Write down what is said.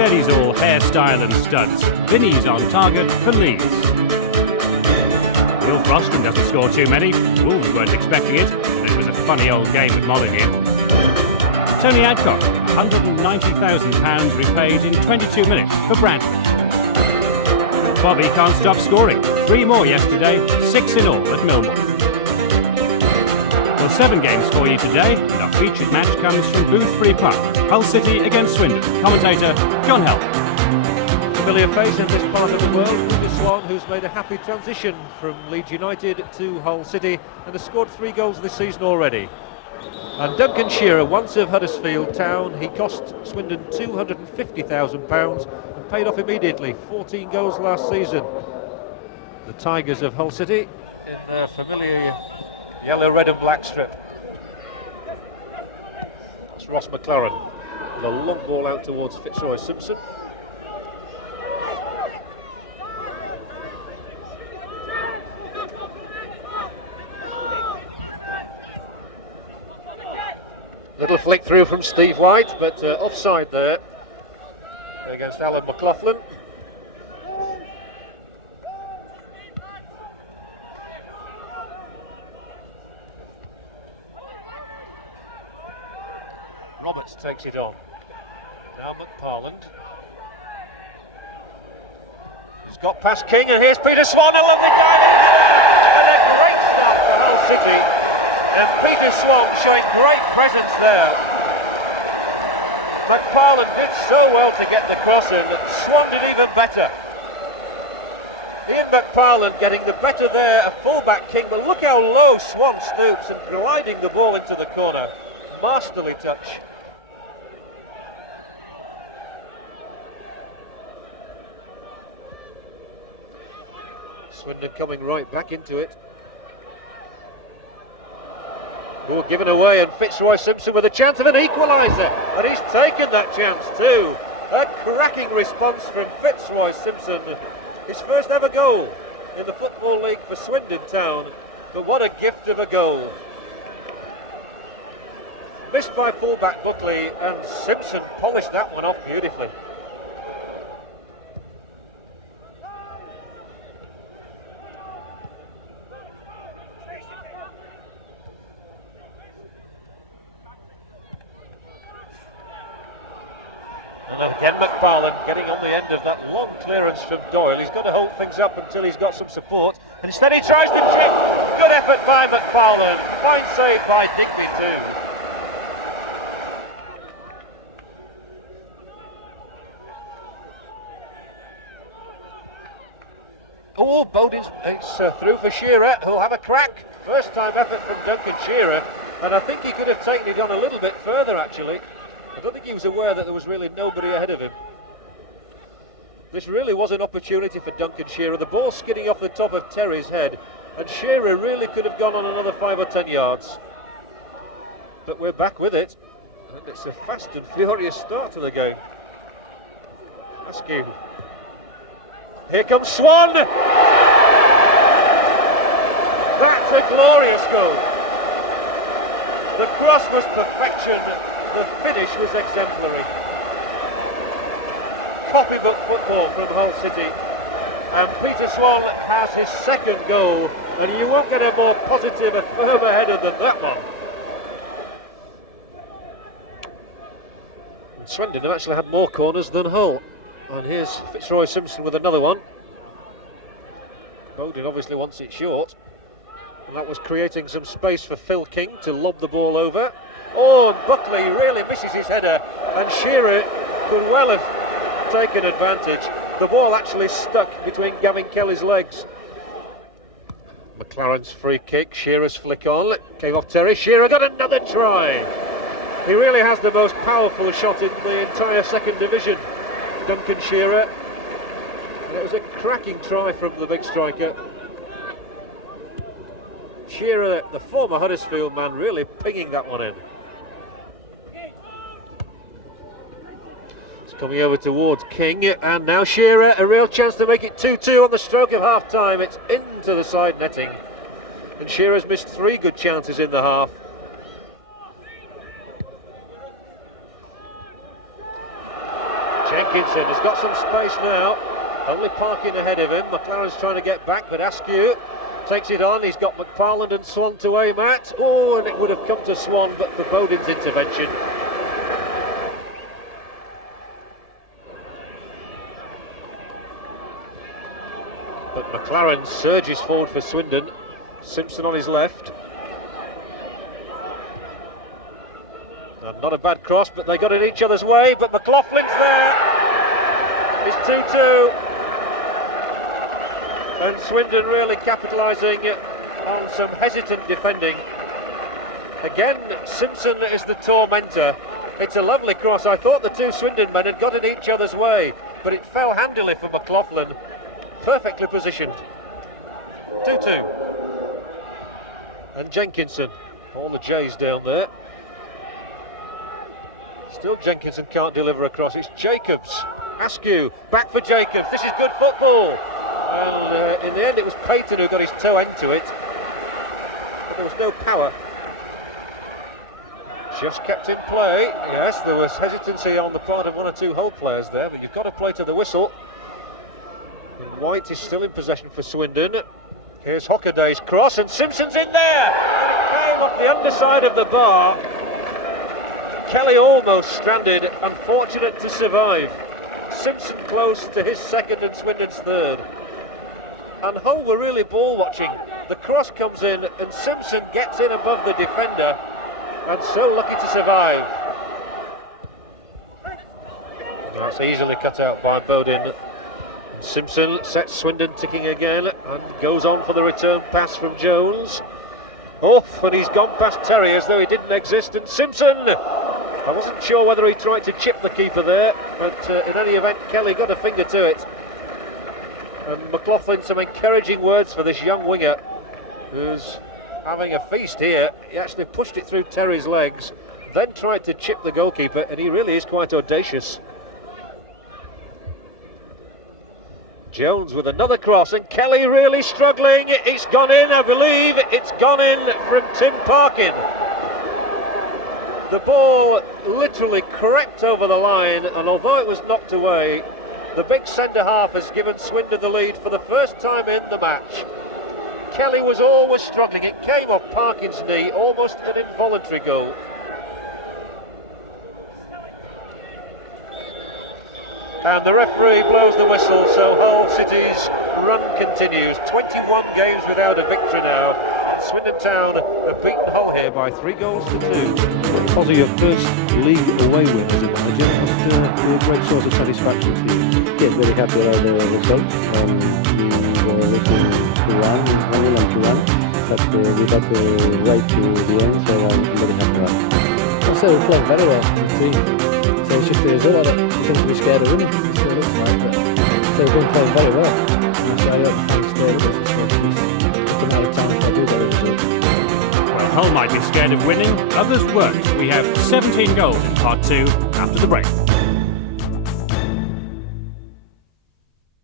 said he's all hairstyle and studs. Vinny's on target for Leeds. Will Froston doesn't score too many. Wolves weren't expecting it, but it was a funny old game at Molyneux. Tony Adcock, £190,000 repaid in 22 minutes for Brantford. Bobby can't stop scoring. 3 more yesterday, 6 in all at Millwall. Well, 7 games for you today, and our featured match comes from Boothbury Park. Hull City against Swindon. Commentator, John Help. Familiar face in this part of the world, Peter Swan, who's made a happy transition from Leeds United to Hull City and has scored 3 goals this season already. And Duncan Shearer, once of Huddersfield Town, he cost Swindon £250,000 and paid off immediately. 14 goals last season. The Tigers of Hull City in their familiar yellow, red and black strip. That's Ross McLaren with a long ball out towards Fitzroy Simpson. Little flick through from Steve White, but offside there against Alan McLoughlin. Roberts takes it on. Now McParland. He's got past King, and here's Peter Swan, a lovely diving and a great start for Hull City. And Peter Swan showing great presence there. McFarlane did so well to get the cross in, and Swan did even better. Ian McFarlane getting the better there, a fullback King, but look how low Swan stoops and gliding the ball into the corner. Masterly touch. Swindon coming right back into it. Oh, given away, and Fitzroy Simpson with a chance of an equaliser, and he's taken that chance too. A cracking response from Fitzroy Simpson. His first ever goal in the Football League for Swindon Town, but what a gift of a goal. Missed by fullback Buckley, and Simpson polished that one off beautifully. And again McFarlane getting on the end of that long clearance from Doyle. He's got to hold things up until he's got some support, and instead he tries to chip. Good effort by McFarlane. Fine save by Digby too. Oh, Bowden's through for Shearer, who'll have a crack. First time effort from Duncan Shearer, and I think he could have taken it on a little bit further actually. I don't think he was aware that there was really nobody ahead of him. This really was an opportunity for Duncan Shearer. The ball skidding off the top of Terry's head, and Shearer really could have gone on another 5 or 10 yards. But we're back with it, and it's a fast and furious start to the game. Askew. Here comes Swan! That's a glorious goal. The cross was perfection. The finish was exemplary. Copybook football from Hull City. And Peter Swan has his second goal, and you won't get a more positive, a firmer header than that one. And Swindon have actually had more corners than Hull. And here's Fitzroy Simpson with another one. Bowden obviously wants it short. And that was creating some space for Phil King to lob the ball over. Oh, and Buckley really misses his header, and Shearer could well have taken advantage. The ball actually stuck between Gavin Kelly's legs. McLaren's free kick, Shearer's flick on, came off Terry. Shearer got another try. He really has the most powerful shot in the entire second division, Duncan Shearer. And it was a cracking try from the big striker. Shearer, the former Huddersfield man, really pinging that one in. Coming over towards King, and now Shearer, a real chance to make it 2-2 on the stroke of half-time. It's into the side netting, and Shearer's missed 3 good chances in the half. Jenkinson has got some space now. Only Parkin ahead of him. McLaren's trying to get back, but Askew takes it on. He's got McFarland and Swan to aim at. Oh, and it would have come to Swan, but for Bowden's intervention. But McLaren surges forward for Swindon. Simpson on his left. And not a bad cross, but they got in each other's way. But McLaughlin's there. It's 2-2. And Swindon really capitalising on some hesitant defending. Again, Simpson is the tormentor. It's a lovely cross. I thought the two Swindon men had got in each other's way, but it fell handily for McLoughlin. Perfectly positioned. 2-2. And Jenkinson, all the J's down there. Still Jenkinson can't deliver across. It's Jacobs. Askew, back for Jacobs. This is good football. And in the end it was Payton who got his toe end to it. But there was no power. Just kept in play. Yes, there was hesitancy on the part of one or two Hull players there, but you've got to play to the whistle. And White is still in possession for Swindon. Here's Hockaday's cross, and Simpson's in there! Came off the underside of the bar. Kelly almost stranded, unfortunate to survive. Simpson close to his second and Swindon's third. And Hull were really ball watching. The cross comes in and Simpson gets in above the defender, and so lucky to survive. That's easily cut out by Bowden. And Simpson sets Swindon ticking again and goes on for the return pass from Jones. Off, and he's gone past Terry as though he didn't exist. And Simpson, I wasn't sure whether he tried to chip the keeper there, but in any event, Kelly got a finger to it. And McLoughlin, some encouraging words for this young winger who's having a feast here. He actually pushed it through Terry's legs, then tried to chip the goalkeeper, and he really is quite audacious. Jones with another cross, and Kelly really struggling. It's gone in, I believe. It's gone in from Tim Parkin. The ball literally crept over the line, and although it was knocked away, the big centre-half has given Swindon the lead for the first time in the match. Kelly was always struggling. It came off Parkin's knee, almost an involuntary goal. And the referee blows the whistle, so Hull City's run continues. 21 games without a victory now. Swindon Town have beaten Hull here by 3-2. Ozzy, your first league away win as a manager, must be a great source of satisfaction for you. Yes, very happy about the result. We were looking to run, but we got right to the end, so I'm very happy about it. I'll say we're playing very well as a team. So it's just the result that we seem to be scared of winning. It still looks like, but so we've been playing very well. And so I hope the fans stay with us. It's a matter of time if I do get a result. Well, Hull might be scared of winning, others won't. We have 17 goals in part 2 after the break.